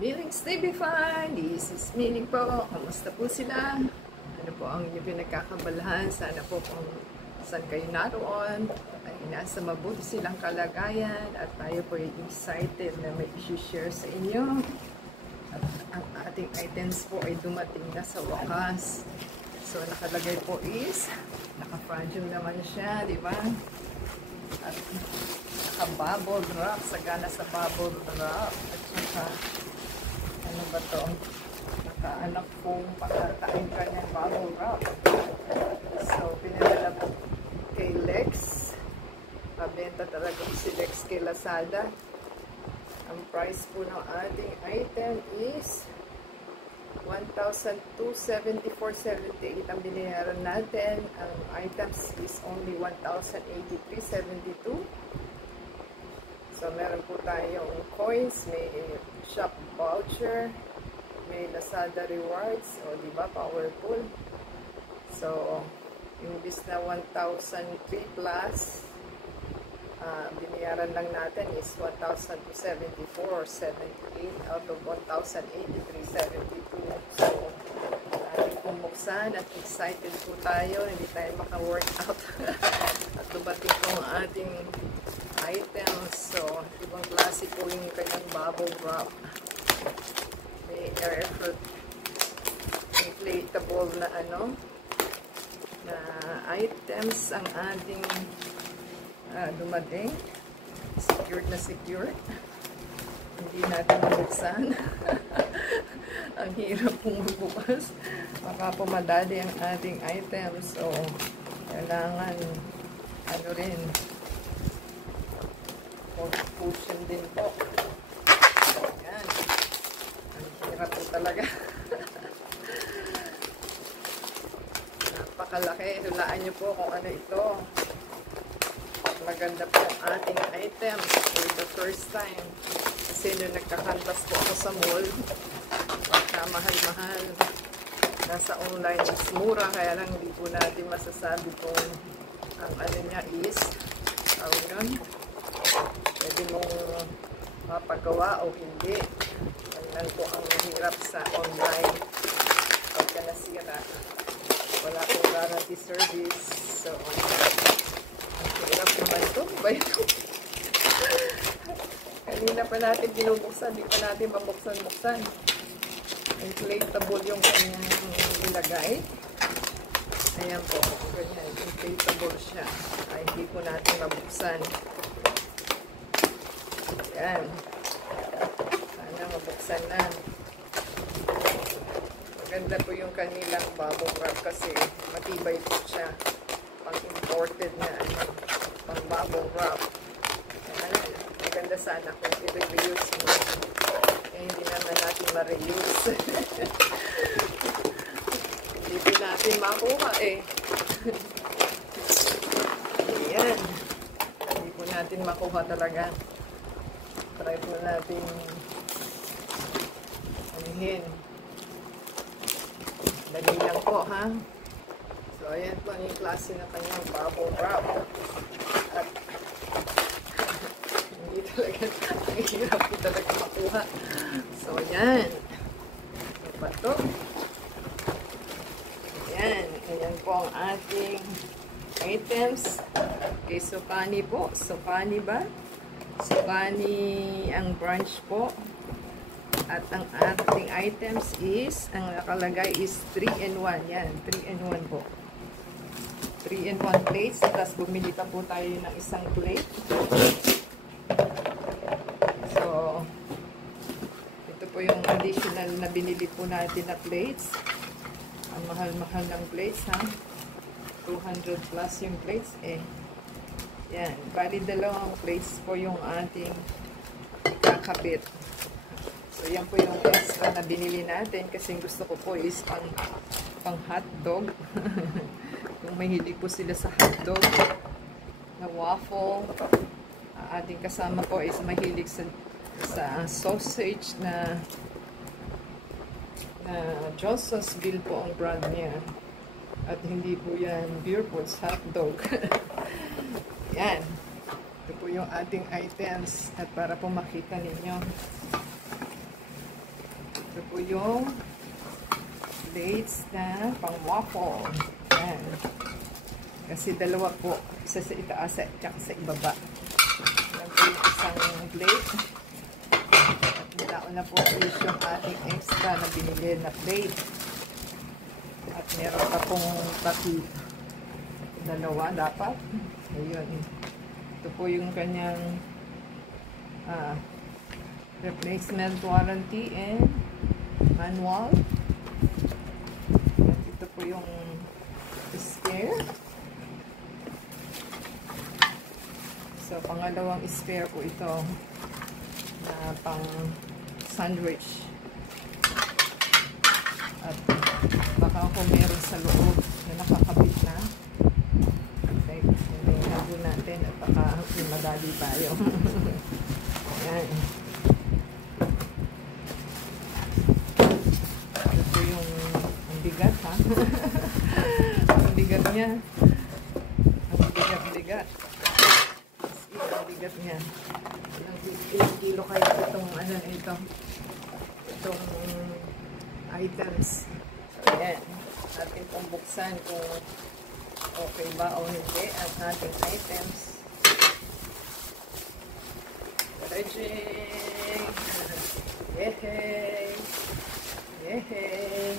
Millings TV Fan, this is Milling po. Kamusta po sila? Ano po ang inyong pinagkakabalahan? Sana po kung saan kayo naroon ay nasa mabuti silang kalagayan at tayo po ay excited na may i-share sa inyo. At ang ating items po ay dumating na sa wakas. So nakalagay po is naka-fragile naman siya, di ba? At naka-bubble wrap, sagana sa bubble wrap. At saka ano ba to? Naka-anak pong pakatain ka ng bubble wrap. So, pinadala po kay Lex. Pabenta talaga si Lex kay Lazada. Ang price po ng ating item is 1,274.78 ang binayaran natin. Ang items is only 1,083.72. So, meron po tayong coins, may shop voucher, may Lazada rewards, o diba, powerful. So, imbis na 1,003 plus, binayaran lang natin is 1,274.78 out of 1,083.72. So, natin pumuksan at excited po tayo, hindi tayo maka-workout. At dumating po ang ating items. So, ibang klase po yung kanyang bubble wrap. May air fruit, inflatable na na items ang ating dumating. Secured na secured. Hindi natin mabuksan. Ang hirap pong magbukas. Baka pumadali ang ating items. So, kailangan rin, cushion din po. Ayan. Ang hirap po talaga. Napakalaki. Hulaan nyo po kung ano ito. Maganda po ang ating items for the first time. Kasi nung nagkakanvas po ako sa mall, baka mahal-mahal. Nasa online is mura, kaya lang hindi po natin masasabi kung ang ano niya is pwede mong mapagawa o hindi. Yan po ang hirap sa online. Pagka nasira, wala pong guarantee service. So, ang hirap naman ito. Ba ito? Kanina pa natin binubuksan, di pa natin mabuksan-buksan. Inflatable yung kanyang ilagay. Ayan po, ganyan. Inflatable siya. Ay, hindi po natin mabuksan. Ayan. Sana mabuksan na. Maganda po yung kanilang bubble wrap kasi matibay po siya. Pang-imported na pang-bubble wrap. Ayan. Maganda sana kung i-reuse mo. Eh, hindi naman natin ma-reuse. Hindi po natin makuha eh. Ayan. Hindi po natin makuha talaga. Try po natin anihin. Dali lang po, ha? So, ayan po yung klase na kanyang bubble wrap. At hindi talaga, ang hirap po talaga makuha. So, ayan. Ano ba ito? Ayan. Ayan po ang ating items. Okay, Sukani po. Sukani ba? Sukani ang branch po. At ang ating items is, ang nakalagay is 3-in-1. Yan, 3-in-1 po. 3-in-1 plates. Tapos bumili pa po tayo ng isang plate. So, ito po yung additional na binili po natin na plates. Ang mahal-mahal ng plates, ha? 200 plus yung plates, eh. Yan, bali dalawang plates po yung ating ikakabit. So, yan po yung extra na binili natin kasi gusto ko po is pang hotdog. Kung mahilig po sila sa hotdog na waffle. Ating kasama po is mahilig sa sausage na Johnson's Bill po ang brand niya. At hindi po yan Beer Foods hotdog. Yan. Ito po yung ating items. At para po makita ninyo. Ito po yung plates na pang waffle. Yan. Kasi dalawa po. Isa sa itaas at sa ibaba. Yan po yung isang plate. At nilaon na po yung ating extra na binili na plate. At meron pa pong dalawa dapat. Ayun. Ito po yung kanyang replacement warranty and manual. At ito po yung spare. So, pangalawang spare po ito na pang sandwich. At baka kung meron sa loob na nakakabit na. Okay, hindi po natin at baka madali tayo. Ayan. Ito po yung ang bigat, ha? Ang bigat niya. Ang bigat-bigat. Ang bigat niya. Ilang kilo kaya itong ano na ito? Itong items. So, ayan. Atin pong buksan kung okay ba o hindi ang ating items. Rejing! Yehey! Yehey!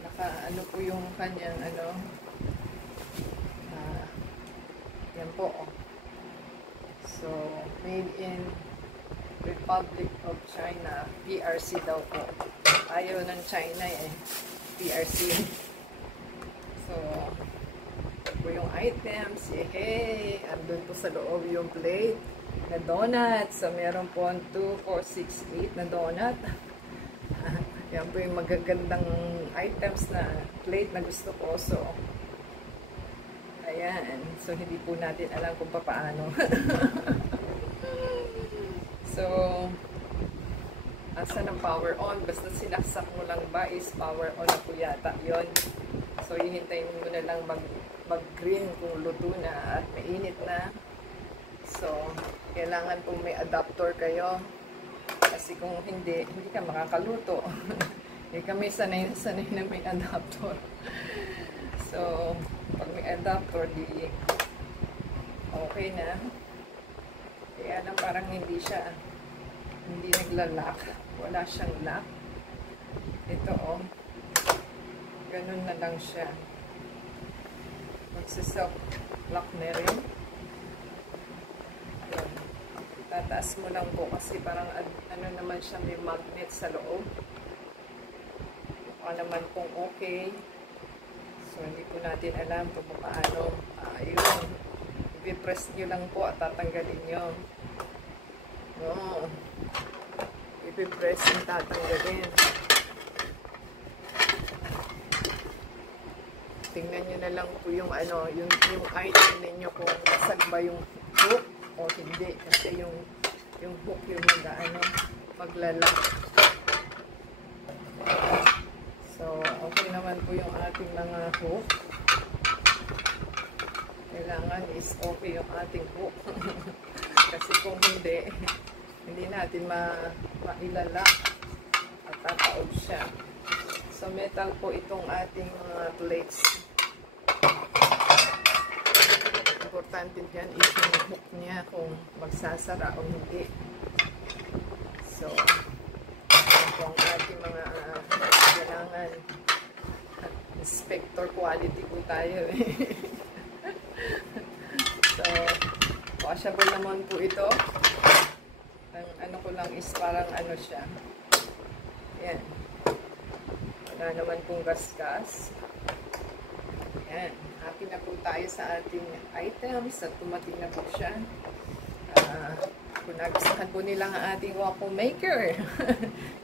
Naka-ano po yung kanyang ano. Yan po. So, made in Republic of China. PRC daw po. Ayaw ng China eh. PRC. So, po yung items. Yehey! Andun po sa loob yung plate na donut. So, meron po 2, 4, 6, 8 na donut. Yan po yung magagandang items na plate na gusto ko. So, ayan. So, hindi po natin alam kung paano. So, asan ang power on? Basta sinaksak mo lang ba is power on na po yata yun. So, hihintayin mo na lang mag-green kung luto na at mainit na. So, kailangan kung may adapter kayo. Kasi kung hindi ka makakaluto. Hindi kami sanay na may adapter. So, pag may adapter, di okay na. Kaya lang parang hindi naglalak. Wala siyang lock. Ito oh. Ganun na lang siya. Magsiself lock na rin. Ayan. Tataas mo lang po kasi parang ano naman siya, may magnet sa loob. Baka naman kung okay. So, hindi po natin alam kung paano. Ayun. I-press nyo lang po at tatanggalin nyo. Oo. I-press and tatanggalin. Tingnan nyo na lang po yung ano, yung item ninyo kung nasag ba yung hook o hindi. Kasi yung hook yung maglalak. So, okay naman po yung ating mga hook. Kailangan is okay yung ating hook. Kasi kung hindi natin mailalak at tataob siya. So, metal po itong ating mga plates. Importante dyan is yung hook niya kung magsasara o hindi. So, ito ang ating mga kailangan. Inspector quality po tayo eh. So, washable naman po ito. Ang ano ko lang is parang ano siya. Ayan. Wala naman pong gas-gas. Ayan. Happy na po tayo sa ating items at tumating na po siya. Kung nagustuhan po nila ang ating waffle maker,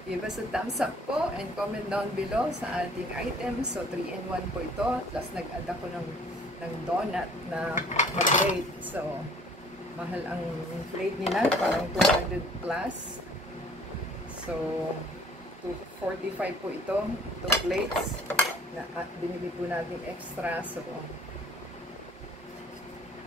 give us a thumbs up po and comment down below sa ating items. So, 3-in-1 po ito. Plus, nag-add ako ng donut na plate. So, mahal ang plate nila. Parang 200 plus. So, 245 po ito. Ito plates na binili po natin extra. So,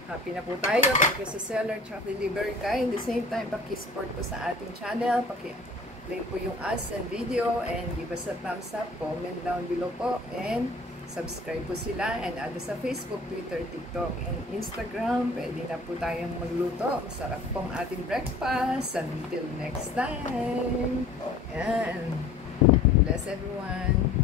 Happy na po tayo. Thank you sa seller at delivery guy. In the same time, paki-support po sa ating channel. Paki-play po yung ads and video and give us a thumbs up. Comment down below po and subscribe po sila and add sa Facebook, Twitter, TikTok, and Instagram. Pwede na po tayong magluto. Masarap pong ating breakfast. Until next time. Ayan. Bless everyone.